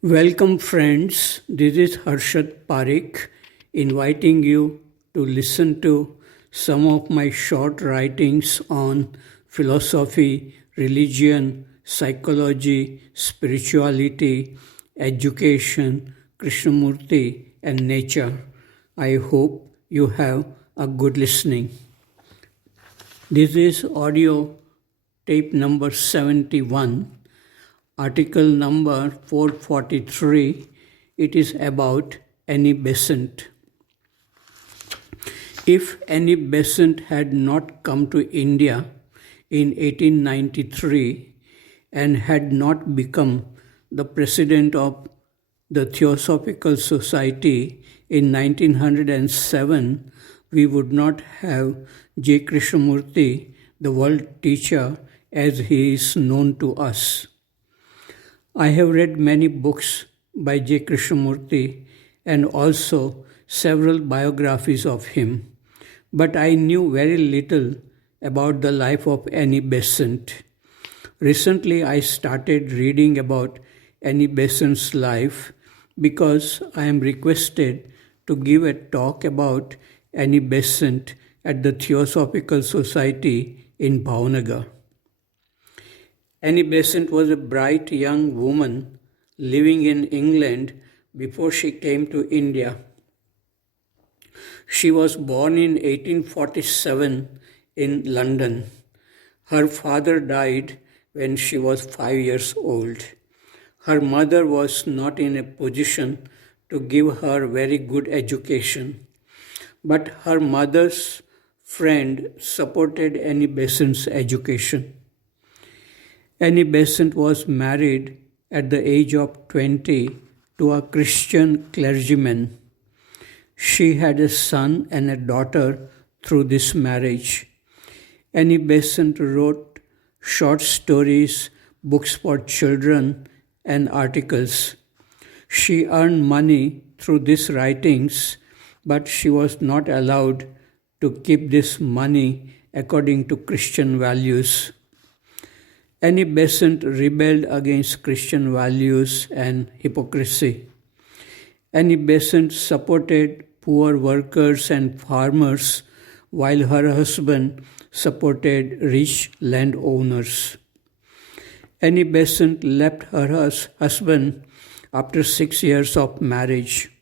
Welcome, friends. This is Harshad Parekh inviting you to listen to some of my short writings on philosophy, religion, psychology, spirituality, education, Krishnamurti, and nature. I hope you have a good listening. This is audio tape number 71. Article number 443, it is about Annie Besant. If Annie Besant had not come to India in 1893 and had not become the president of the Theosophical Society in 1907, we would not have J. Krishnamurti, the world teacher, as he is known to us. I have read many books by J. Krishnamurti and also several biographies of him, but I knew very little about the life of Annie Besant. Recently, I started reading about Annie Besant's life because I am requested to give a talk about Annie Besant at the Theosophical Society in Bhavnagar. Annie Besant was a bright young woman living in England before she came to India. She was born in 1847 in London. Her father died when she was 5 years old. Her mother was not in a position to give her very good education, but her mother's friend supported Annie Besant's education. Annie Besant was married at the age of 20 to a Christian clergyman. She had a son and a daughter through this marriage. Annie Besant wrote short stories, books for children, and articles. She earned money through these writings, but she was not allowed to keep this money according to Christian values. Annie Besant rebelled against Christian values and hypocrisy. Annie Besant supported poor workers and farmers while her husband supported rich landowners. Annie Besant left her husband after 6 years of marriage.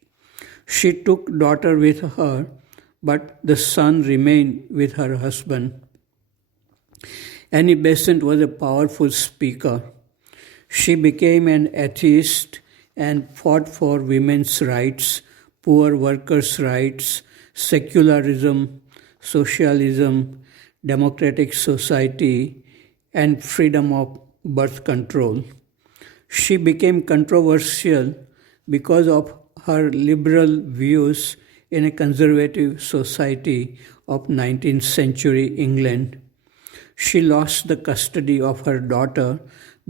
She took daughter with her, but the son remained with her husband. Annie Besant was a powerful speaker. She became an atheist and fought for women's rights, poor workers' rights, secularism, socialism, democratic society, and freedom of birth control. She became controversial because of her liberal views in a conservative society of 19th century England. She lost the custody of her daughter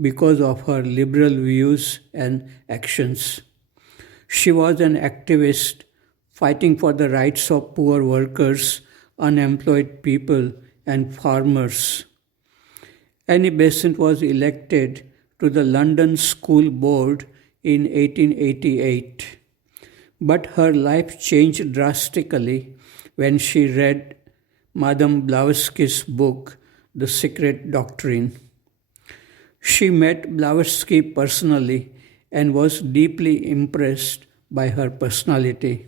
because of her liberal views and actions. She was an activist fighting for the rights of poor workers, unemployed people, and farmers. Annie Besant was elected to the London School Board in 1888. But her life changed drastically when she read Madame Blavatsky's book, The Secret Doctrine. She met Blavatsky personally and was deeply impressed by her personality.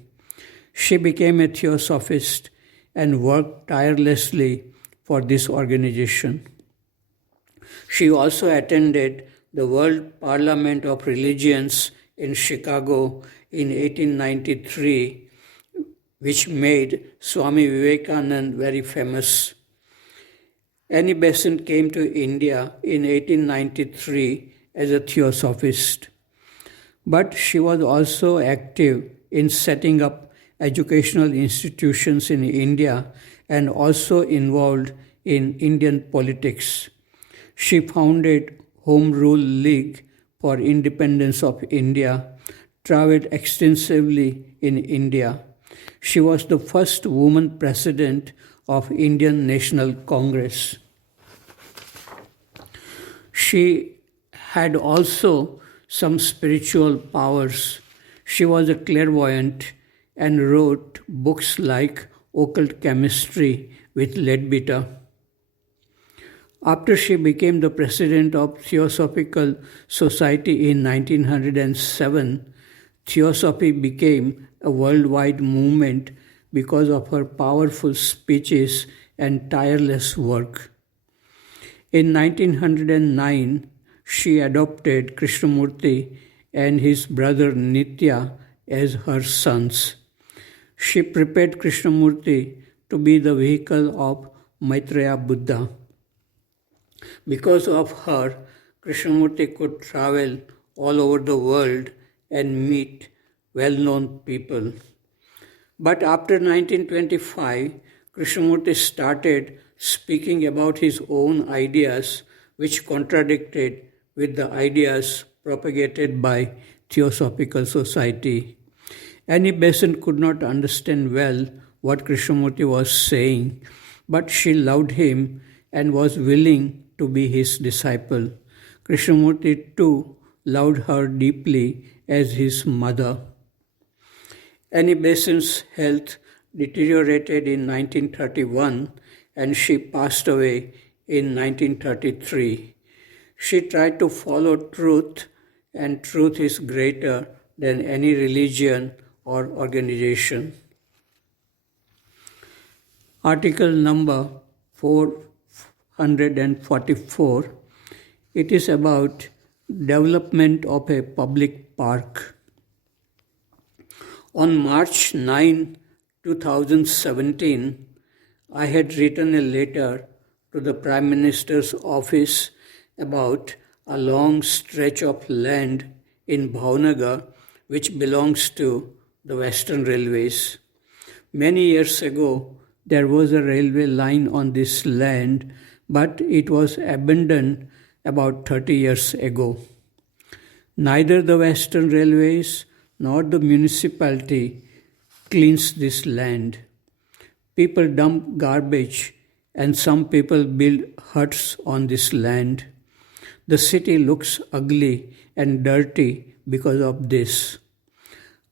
She became a theosophist and worked tirelessly for this organization. She also attended the World Parliament of Religions in Chicago in 1893, which made Swami Vivekananda very famous. Annie Besant came to India in 1893 as a theosophist, but she was also active in setting up educational institutions in India and also involved in Indian politics. She founded Home Rule League for Independence of India, traveled extensively in India. She was the first woman president of Indian National Congress. She had also some spiritual powers. She was a clairvoyant and wrote books like Occult Chemistry with Leadbeater. After she became the president of Theosophical Society in 1907, Theosophy became a worldwide movement because of her powerful speeches and tireless work. In 1909, she adopted Krishnamurti and his brother Nitya as her sons. She prepared Krishnamurti to be the vehicle of Maitreya Buddha. Because of her, Krishnamurti could travel all over the world and meet well-known people. But after 1925, Krishnamurti started speaking about his own ideas, which contradicted with the ideas propagated by Theosophical Society. Annie Besant could not understand well what Krishnamurti was saying, but she loved him and was willing to be his disciple. Krishnamurti too loved her deeply as his mother. Annie Besant's health deteriorated in 1931 and she passed away in 1933. She tried to follow truth, and truth is greater than any religion or organization. Article number 444. It is about development of a public park. On March 9, 2017, I had written a letter to the Prime Minister's office about a long stretch of land in Bhavnagar which belongs to the Western Railways. Many years ago, there was a railway line on this land, but it was abandoned about 30 years ago. Neither the Western Railways nor the municipality cleans this land. People dump garbage and some people build huts on this land. The city looks ugly and dirty because of this.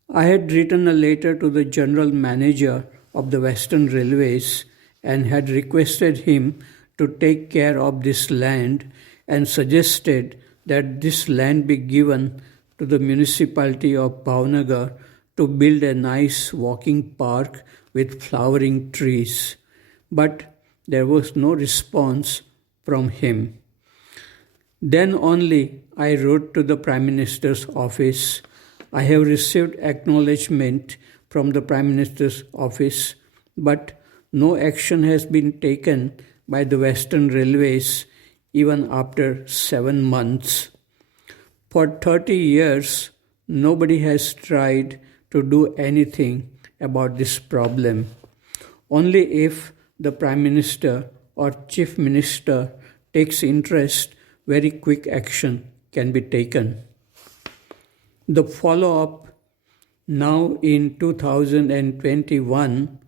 I had written a letter to the general manager of the Western Railways and had requested him to take care of this land and suggested that this land be given to the municipality of Bhavnagar to build a nice walking park with flowering trees. But there was no response from him. Then only I wrote to the Prime Minister's office. I have received acknowledgement from the Prime Minister's office, but no action has been taken by the Western Railways even after 7 months. For 30 years, nobody has tried to do anything about this problem. Only if the Prime Minister or Chief Minister takes interest, very quick action can be taken. The follow-up, now in 2021,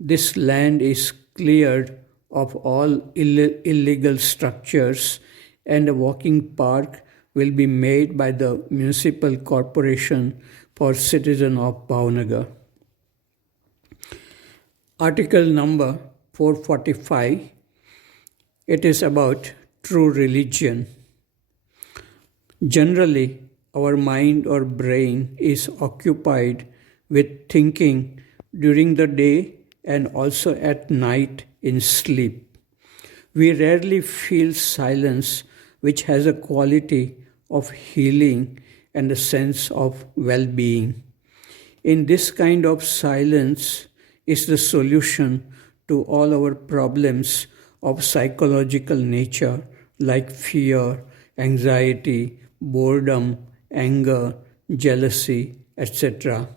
this land is cleared of all illegal structures and a walking park will be made by the municipal corporation for citizens of Bhavnagar. Article number 445. It is about true religion. Generally, our mind or brain is occupied with thinking during the day and also at night in sleep. We rarely feel silence, which has a quality of healing and a sense of well-being. In this kind of silence is the solution to all our problems of psychological nature like fear, anxiety, boredom, anger, jealousy, etc.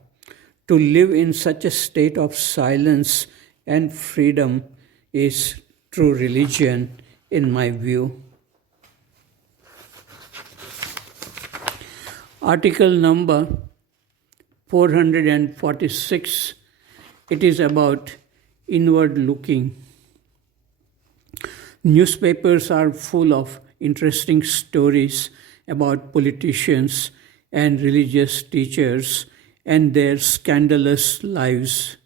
To live in such a state of silence and freedom is true religion in my view. Article number 446. It is about inward looking. Newspapers are full of interesting stories about politicians and religious teachers and their scandalous lives.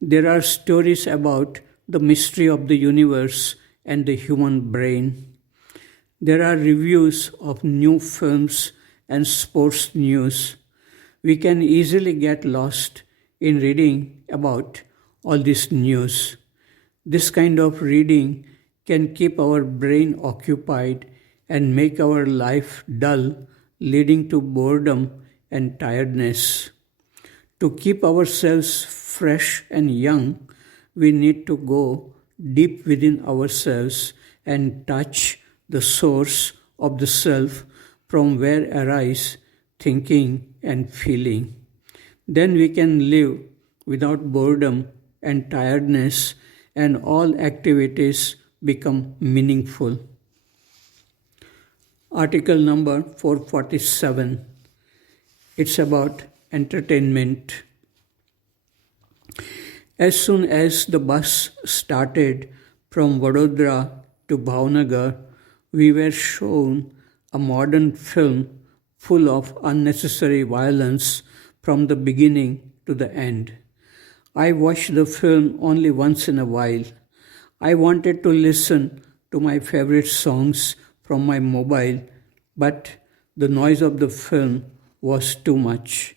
There are stories about the mystery of the universe and the human brain. There are reviews of new films and sports news. We can easily get lost in reading about all this news. This kind of reading can keep our brain occupied and make our life dull, leading to boredom and tiredness. To keep ourselves fresh and young, we need to go deep within ourselves and touch the source of the self from where arise thinking and feeling. Then we can live without boredom and tiredness, and all activities become meaningful. Article number 447. It's about entertainment. As soon as the bus started from Vadodara to Bhavnagar, we were shown a modern film full of unnecessary violence from the beginning to the end. I watched the film only once in a while. I wanted to listen to my favorite songs from my mobile, but the noise of the film was too much.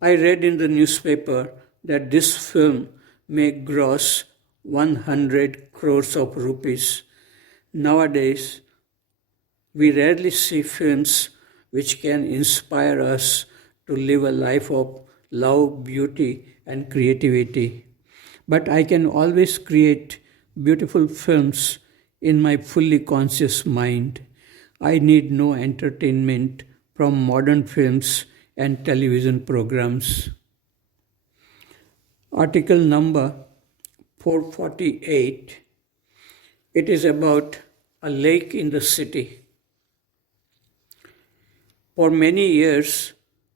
I read in the newspaper that this film may gross 100 crores of rupees. Nowadays, we rarely see films which can inspire us to live a life of love, beauty, and creativity. But I can always create beautiful films in my fully conscious mind. I need no entertainment from modern films and television programs. Article number 448. It is about a lake in the city. For many years,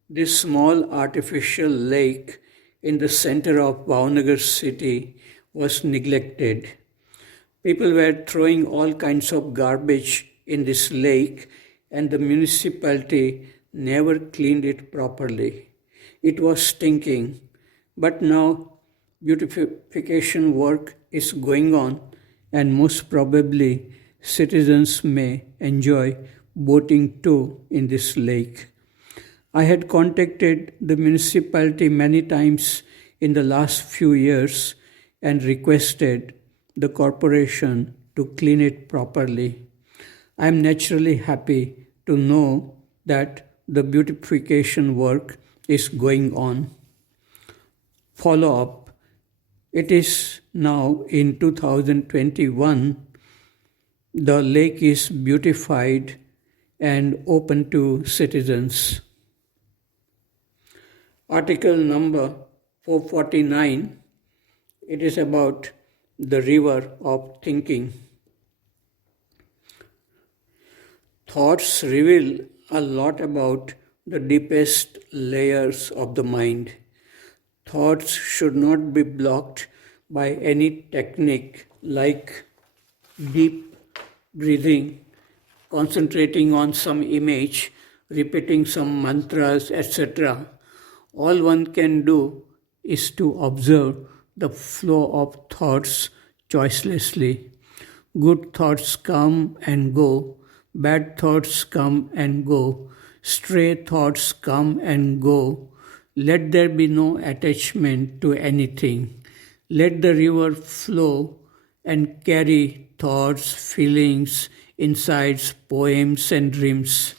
this small artificial lake in the center of Bhavnagar city was neglected. People were throwing all kinds of garbage in this lake, and the municipality never cleaned it properly. It was stinking, but now beautification work is going on, and most probably citizens may enjoy boating too in this lake. I had contacted the municipality many times in the last few years and requested the corporation to clean it properly. I am naturally happy to know that the beautification work is going on. Follow up. It is now in 2021. The lake is beautified and open to citizens. Article number 449. It is about the river of thinking. Thoughts reveal a lot about the deepest layers of the mind. Thoughts should not be blocked by any technique like deep breathing, concentrating on some image, repeating some mantras, etc. All one can do is to observe the flow of thoughts choicelessly. Good thoughts come and go, bad thoughts come and go, stray thoughts come and go. Let there be no attachment to anything. Let the river flow and carry thoughts, feelings, insights, poems, and dreams.